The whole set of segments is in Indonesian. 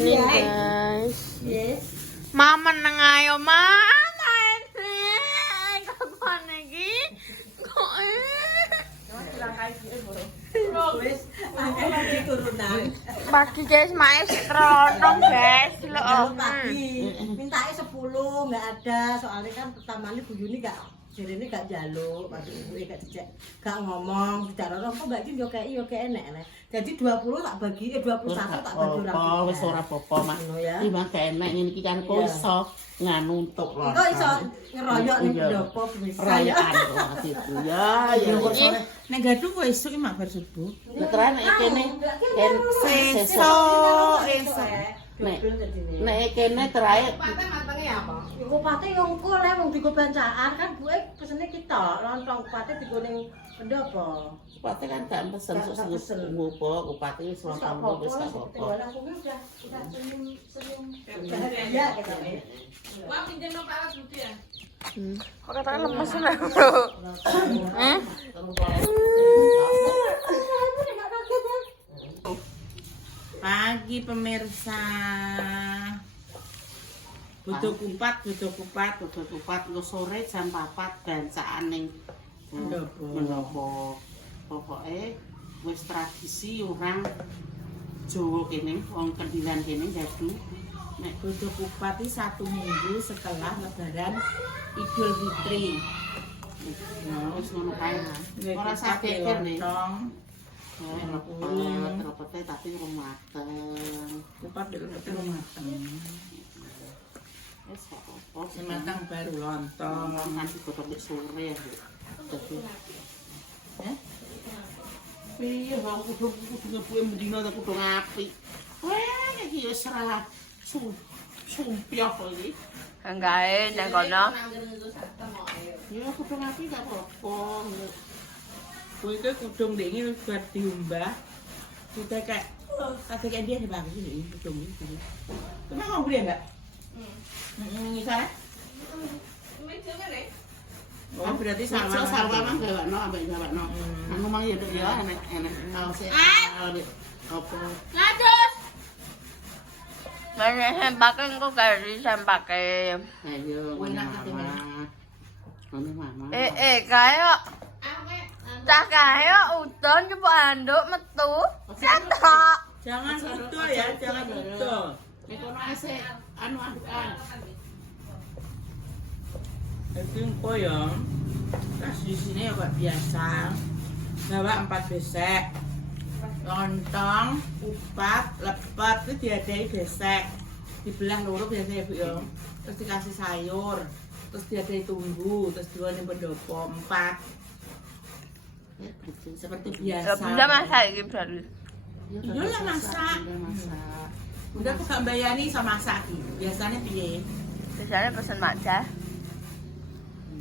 Ini guys. Mama nang ayo mama ini. Kapan lagi? Kok Bagi guys maestro dong guys lo. Mintanya 10 nggak ada soalnya kan pertamanya Bu Yuni nggak jadi ini gak jaluk, waktu ibu gak dicek, gak ngomong, bicara orang kok mbak Jin yo kayak enek. Jadi 20 tak bagi, 21 tak bagi orang. Oh, wis ora apa-apa, Mak. Iki mah gak enek ngene iki kan kok iso nganu untuk lah. Kok iso ngeroyok ning pendopo bisa. Rayaan kok gitu. Ya, ya. Nek gadu kok esuk iki mak bar subuh. Putra nek kene nek kene terakhir Kupate yo engko le wong digo bancaan kan buke pesene kita lontong kupate digo ning pendopo. kupate kan gak pesen sesuk ngopo kupate wis lontong wis gak apa-apa. Udah senyum bahagia gitu. Wah, pinjem no Pak Budi ya. Kok katanya lemes lah bro? Pagi pemirsa. Butuh kupat Engko sore jam 4 bancaan ning pendopo. Pokoke wis tradisi orang Jawa kene, wong Kendilan kene gadu. nek butuh kupat iki 1 minggu setelah lebaran Idul Fitri. Nah, wis ngono kae. Ora sak geger nih. Lepet tapi rung mateng. Kupat dilebeti mateng. Wis apa-apa. Sematang baru lontong. Nanti kotor sore ya. Dadi piye wong kudu ngebuke mendina tak kudu ngapi. Wah, iki wis ora sumpiyah kok iki. Enggak nang kono. Ya kudu ngapi gak apa-apa. Kuwi itu kudung dingin buat diumbah. Kita kayak kayak dia nih bagus ini kudung ini. Kenapa mau beli enggak? Ini salah. Oh, berarti sama mah gawakno ambek gawakno. Anu mang ya enek kaos apa. Lanjut. Banyak sempakin kok gak disempakin. Ayo, mama. Mama. Kayak cah kayak udon coba anduk metu. Cetok. Jangan utuh ya, jangan utuh. Ekono ase anu andukan. Itu koyong. Terus di sini ya Pak biasa. Bawa 4 besek. Lontong, kupat, lepet itu diadai besek. Dibelah loro biasanya Bu ya. Terus dikasih sayur. Terus diadai tunggu, terus diwarnai pendopo 4. Seperti biasa. Bunda masak iki berarti. Iya lah masak. Bunda aku gak bayani sama masak iki. Biasanya piye? Biasanya pesen maca.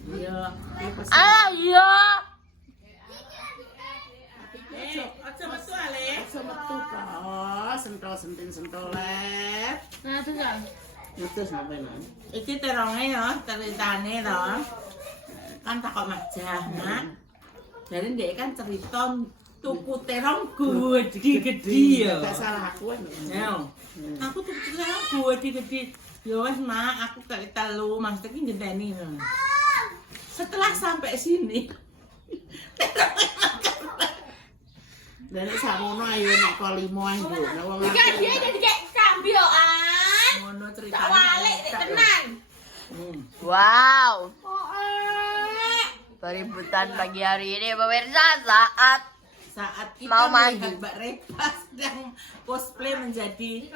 Iya. Ayo. Aja metu ale. Aja metu kok. Sentol-sentin-sentolet. Nah, itu kan. Itu sampe nang. Iki terongnya ya, ceritane loh. Kan takut majah, Mak. Jadi dia kan cerita tuku terong gede-gede ya. Gak salah aku kan. Ya. Aku tuku terong gede-gede. Ya wes Mak, aku kayak telu, maksudnya ki ngenteni. Setelah sampai sini, Dari samono ayo nek kok 5 ae, Bu. Nek wong Iki dia jadi kayak kambioan. ngono Tak ceritanya. walik tenan. Wow. Peributan pagi hari ini pemirsa Saat kita mau mandi. melihat Mbak Repa sedang cosplay menjadi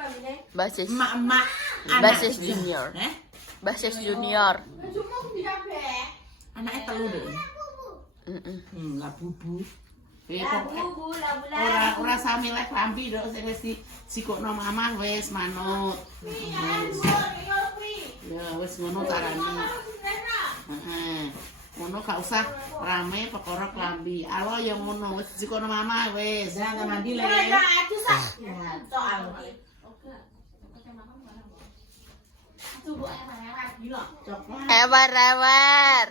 basis emak-emak Basis anak. junior. basis junior. Anaknya telu deh. Lah bubu. ora sami lek lambi dok sing wis disikokno mamah wis manut. Ya wis ngono carane. Heeh. Ngono gak usah rame perkara klambi. Alo ya ngono wis disikokno mamah wis. Jangan mandi le. Ewer.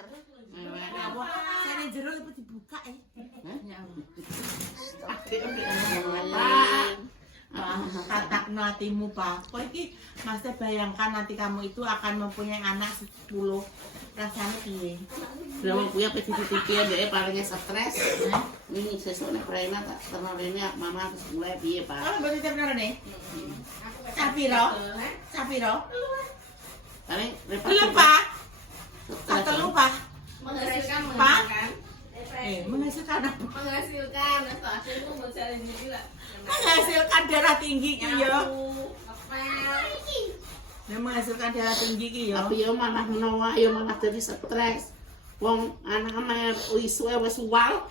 Sene jero apa dibuka Apa katakno hatimu, Pak. Kok iki Mas bayangkan nanti kamu itu akan mempunyai anak 10. Rasanya piye? Lah wong kuwi apa dititipi ndek palingnya stres. Ini sesuk nek prena tak terno rene mama terus mulai piye, Pak? Oh, berarti tenan nih. Sapiro? Sapiro? Paling repot. Belum, Pak. Stres. Atau lupa? Menghasilkan Pak? kan? Menghasilkan apa? Menghasilkan atau hasilmu mencari juga. Menghasilkan darah tinggi ki yo. Ngepel. Ya menghasilkan darah tinggi ki yo. Tapi yo malah menawa yo malah jadi stres. Wong anak-anak isu wis suwal.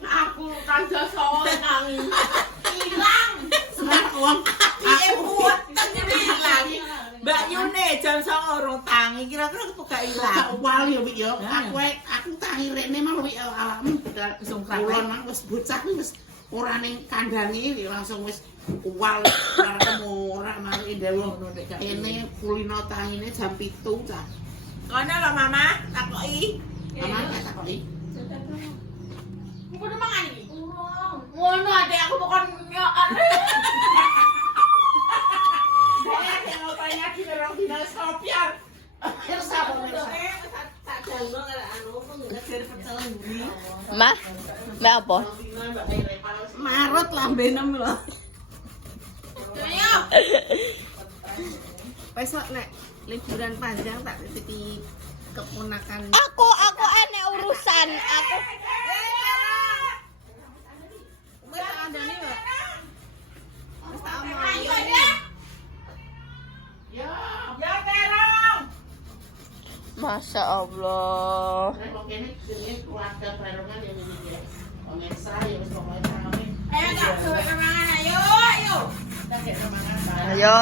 Aku kan dosa nang hilang. Sekarang wong Piye buat hilang. Mbak Yune jam 09.00 urung tangi kira-kira aku gak ilang. wal yo Wi yo. Aku tangi rene mah wi alam Langsung kulon mah wis bocah wis ora ning kandange langsung wis wal ora ketemu ora mari dewe ini kulino tangine jam 7 cah. Kono lho Mama, takoki. Mama tak takoki. Bukan mangan iki. Ngono adek aku bukan nyokan. Saya yang tanya di orang dinas kopian. Pirsa pemirsa. Tak janggo karo anu pengecer pecel buri. Mah, mbak apa? Marut lambenem lho. Ayo. Besok nek liburan panjang tak titipi keponakan. Aku aneh urusan. Aku Wis tak andani, Mbak. Wis tak omong. Ayo deh. Ya, Ya terong. Masya Allah. nek kok kene jenenge keluarga barengan yang ini ya. Wong ekstra ya wis pokoke rame. Ayo tak coba mangan ayo. Ayo. Kita gek remangan. Ayo.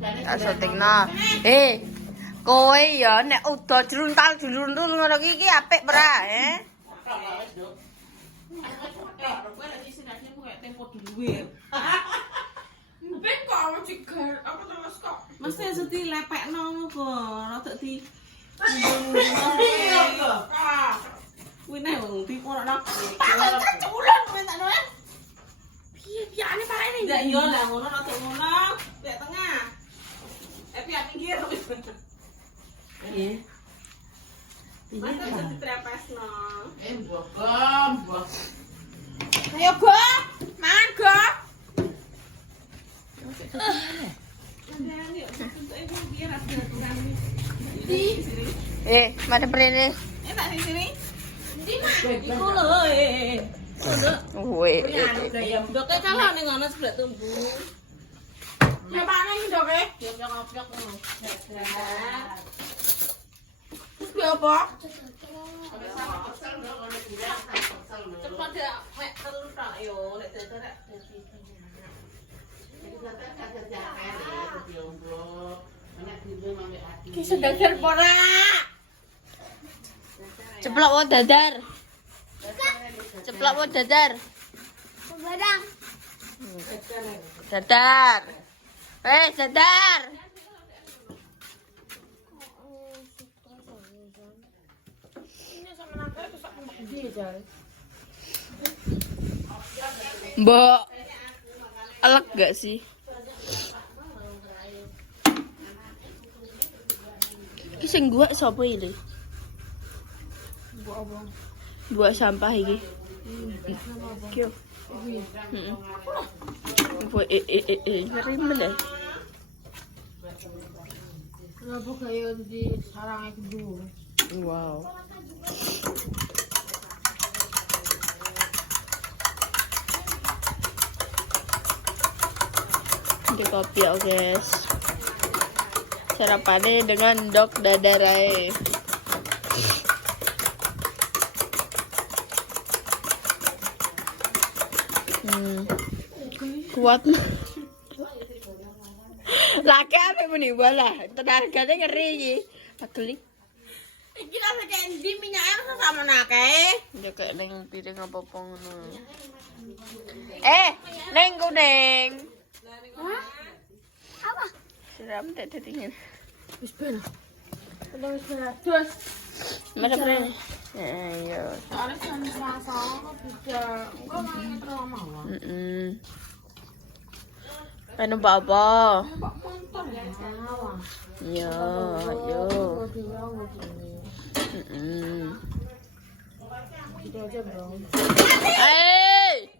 Tak syutingna. Kowe ya nek udah jeruntal ngono iki apik ora, Kowe lagi sinasmu kayak tempo duluwe. Ben kok awak cigar, aku terus kok. Mesti seti lepekno ngono kok, rada di Iya kok. kuwi nek wong diporokno. Culan minta noe. Piye ane parane Ya iya lah ngono rada ngono, nek tengah. Pihak pinggir. Iya. Masa jadi trepesno. Buah. Ayo go. Mangan go. Mana prene? Tak di sini. Di mana? Iku lho. Weh. Doke kalau ning ngono sebelah tumbu. Ya mana iki dok e? Ya ngoplok ngono. Terus gue apa? Cepat ya, mek telur tok yo, nek dadak rek. Ki sedang terpora. Ceplok wo dadar. Ceplok wo dadar. Badang. Dadar. Dadar. Mbak, elek gak sih? Iki sing gua sapa iki? Buat sampah iki. Kyo. Heeh. Buat ngeri meneh. Kenapa kayak di sarang itu dulu? Wow. Ini kopi ya guys. Sarapannya dengan dok dadar aja. Kuat. Laki apa meni bala? Tenaganya ngeri iki. Pageli. Iki lah kayak di minyaknya sama nake. Dia kayak neng piring apa-apa ngono. Neng kuning. Hah? Apa? Siram tak tinggal. Bismillah. Udah bismillah. Terus. Mana pernah? Ayo. Soalnya kan selasa aku bisa. Enggak mau terlalu lama. Ano apa? Awang. Iya, ayo. Gitu aja, Bro. Hei!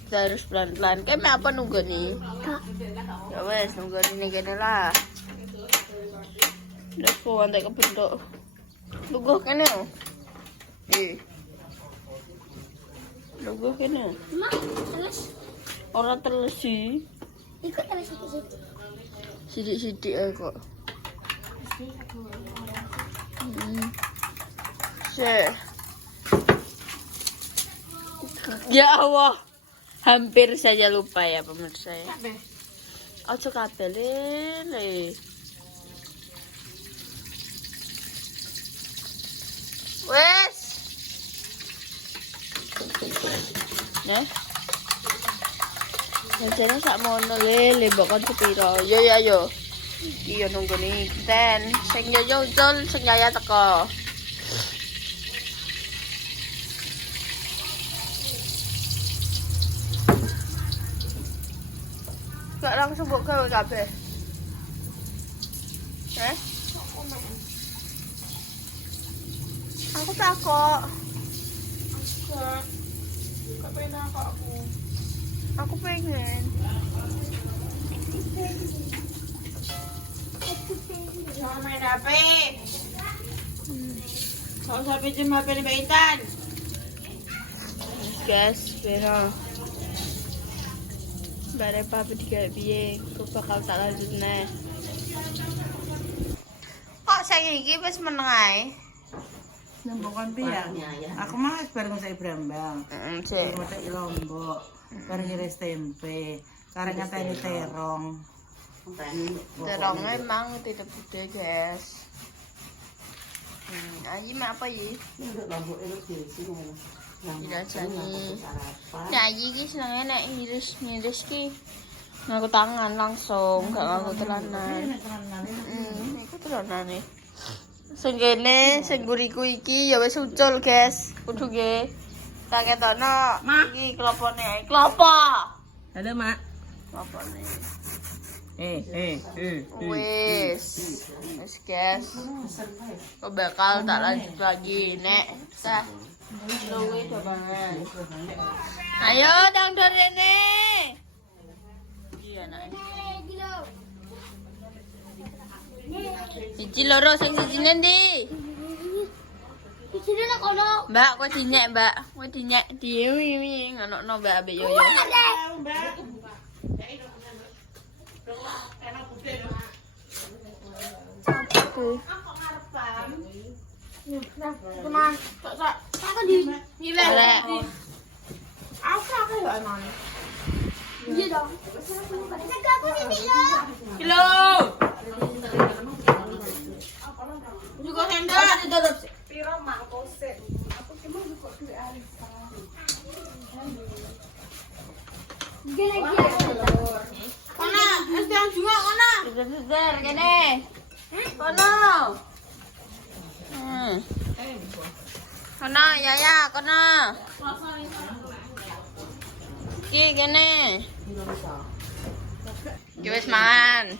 Kita harus pelan-pelan. Kayak apa nunggu nih? Ya wes, nunggu ini gini lah. Udah puan tak kebentuk. Nunggu kene. Nunggu kene. Mak, terus Orang terus sih. ikut terus situ. Sidik-sidik aja kok. Ya Allah. Hampir saja lupa ya pemirsa ya. Ojo kabel le. Wes. Nah. Jane sak mono le mbok kon sepiro. Yo ya yo. Iya nunggu nih ten. Sing yo ucul sing Yaya teko. Gak langsung mbok gawe kabeh. Aku takok. Gak pengen aku. Aku pengen. Jangan main HP. Kalau sampai jam HP ni Mbak Intan. Guys, pero bare papa digawe piye? Aku bakal tak lanjutne. Kok saya iki wis meneng ae? Nembokon piye? Aku mah wis bareng saya Brambang. Cek. Masak lombok, bareng ngiris tempe, karang ngateni terong. Terongnya emang tidak gede, guys. Ayi mak apa yi? Tidak jani. Nah, ayi ki senengnya nek ngiris ki ngaku tangan langsung, gak ngaku telanan. Iku telanan nih. Sing kene sing guriku iki ya wis ucul, guys. Kudu nggih. Tak ketokno iki klopone. Klopo. Halo, Mak. Klopone. Wis. Wis guys. Kok bakal tak lanjut lagi nek sah. Luwe banget. Ayo dang dorene. Iya nak. Siji loro sing sijine ndi? Di sini nak kono. Mbak, kok dinyek, Mbak? Kok dinyek diwi ngono Mbak ambek yo yo. Teman, tak. Aku di Nilai. Aku ya emang. Iya dong. Aku di sini. Kilo. Juga sendok ditutup. Piro mangko sik. Aku cuma kok duwe alis. Gini. Kono, es yang juga kono. Sudah kene. Kono. Kono Yaya, kono. Ki kene. Ki wis mangan.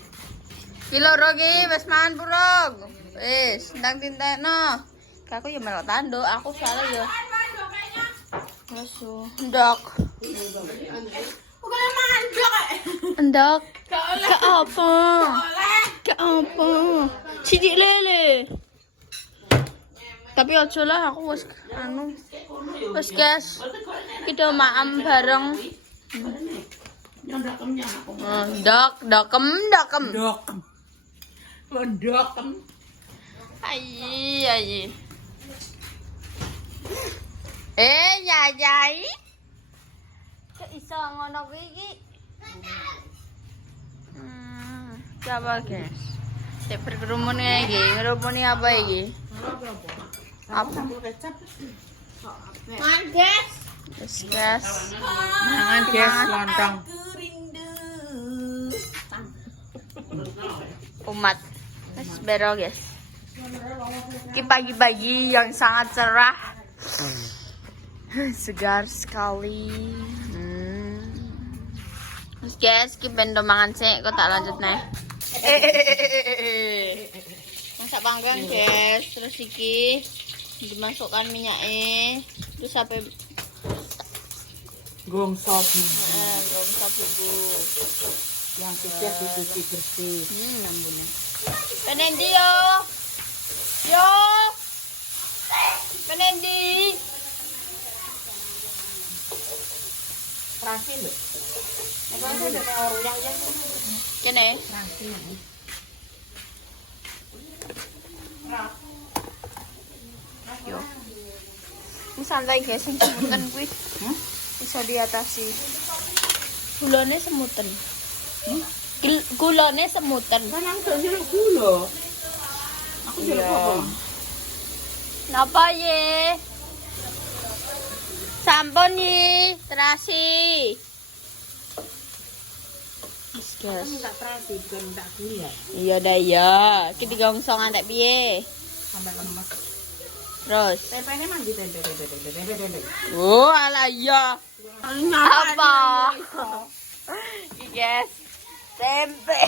Ki loro ki wis mangan burung. Wis, ndang tintekno. Aku ya melok tanduk, aku salah ya. Asu, ndok. Bukan mandok. Ndok. Ke apa? Ke apa? Sidik lele. Tapi ojo lah aku wis anu. Wis guys. Kita maam bareng. Dokem. Londokem. Ayi. Yayai. Kok iso ngono kuwi iki? Coba guys. Cek berkerumun kayak gini. Ngerumuni apa iki? Apa? Kecap. Mandes. Yes, guys. Mangan guys lontong. Umat. Wes. Bero guys. Ini pagi-pagi yang sangat cerah. Segar sekali. Terus guys, kita bendo mangan sih. Kok tak lanjut nih. Masak panggang guys. Terus iki dimasukkan minyaknya. Terus sampai Gongso gomsa bubuk. yang sudah dicuci bersih. Ambune. Penendi yo. Yo. Penendi. Terasi lho. Kene. Yo. Ini santai guys, sing semutan kuwi. Bisa diatasi. Gulane semutan. Gulane semutan. Kan aku gak nyeluk gula. Aku nyeluk Iya. apa? Napa ye? Sampun ye, terasi. Guys. Minta terasi bukan minta gula. Iya dah ya. Kita gongsong antek piye? Sampai lemes. Terus. Tempenya mandi tempe. Oh, ala iya. Apa? Iki guys. Tempe.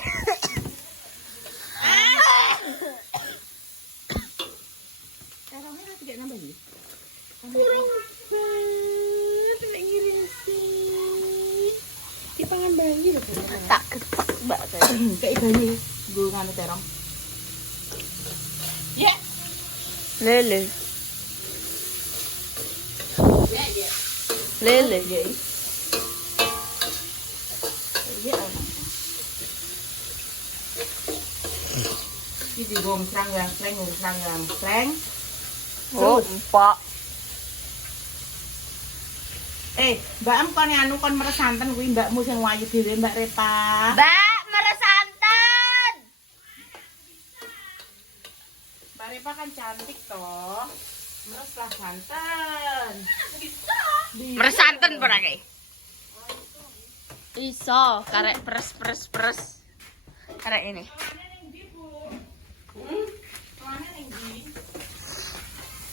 Terongnya tidak nambah ya? Kurang banget nek ngirisi. Dipangan bayi lho. Tak getak mbak saya. Kayak bayi. Gue nganu terong. Ya. Lele. Lele ya. Iki gom serang. Oh, empat. Mbak Em kon anu kon meresanten kuwi mbakmu sing wayu dhewe Mbak Reta. Mbak, meresanten. Mbak Reta kan cantik toh. Meres lah santen. Meresanten pernah kayak. Iso, karek pres. Karek ini.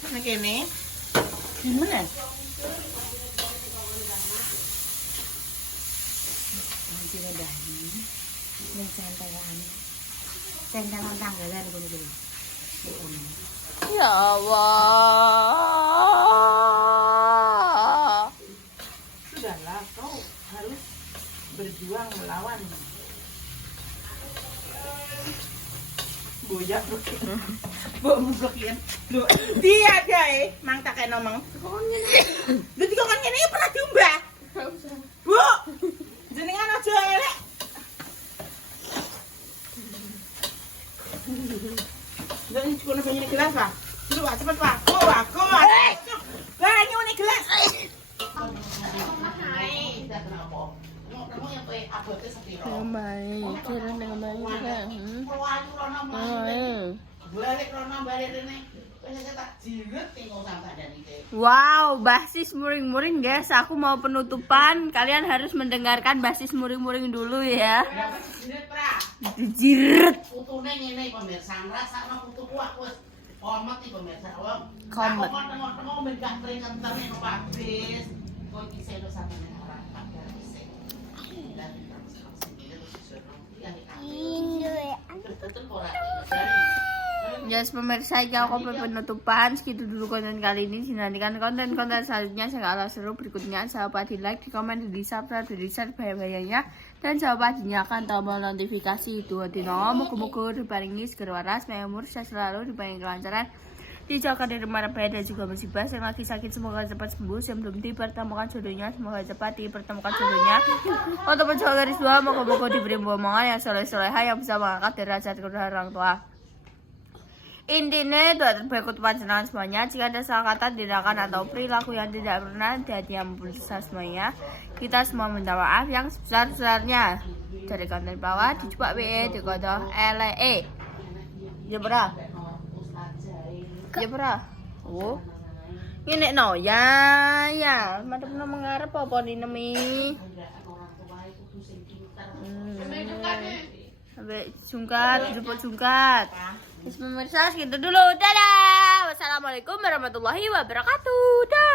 Nah kene. Gimana? Nanti ngedahi. Ning centelan tanggalan ngono kuwi. Ya Allah. Sudahlah, kau harus berjuang melawan. Boyak blokir. Blokir. Lho, dia ada mang tak kena mang. Kon ngene. Lho dikon ngene pernah diumbah. Bu. Jenengan aja elek. Dan kono banyak gelas, Pak. Dulu, Pak, cepet, Pak. Wah. Banyak nih gelas. Baik, kira dengan baik juga. Wow, basis muring-muring guys. Aku mau penutupan. Kalian harus mendengarkan basis muring-muring dulu ya. Jiret. Putune ngene pemirsa, ngrasakno putu kuah wis komet iki pemirsa. Komet. Tengok-tengok men gak keringetan nek Pak Bis. Kok iki seno sampeyan arah Pak Bis. Guys, pemirsa, aku penutupan segitu dulu konten kali ini. Nantikan konten-konten selanjutnya segala seru berikutnya. Jangan lupa di like, di komen, di subscribe, di share bahaya-bahayanya, dan jangan lupa dinyalakan tombol notifikasi itu. Muga-muga diparingi segera waras, umur saya selalu diparingi kelancaran, dijauhkan dari mara bahaya dan juga musibah. Yang lagi sakit semoga cepat sembuh, yang belum dipertemukan jodohnya semoga cepat dipertemukan jodohnya. Untuk mencoba garis dua, moga-moga diberi omongan yang soleh-soleha yang bisa mengangkat derajat kedua orang tua. Intinya doa terbaik untuk panjenengan semuanya. Jika ada salah kata, tindakan atau perilaku yang tidak pernah hati yang berusaha semuanya, kita semua minta maaf yang sebesar-besarnya. Dari konten bawah dicoba WE di kodoh LE. Ya berah. Ya berah. Oh. Ini no ya. Madep no mengarep apa ni nemi. Sampai sungkat, jemput sungkat. Pemirsa segitu dulu. Dadah. Wassalamualaikum warahmatullahi wabarakatuh. Dah.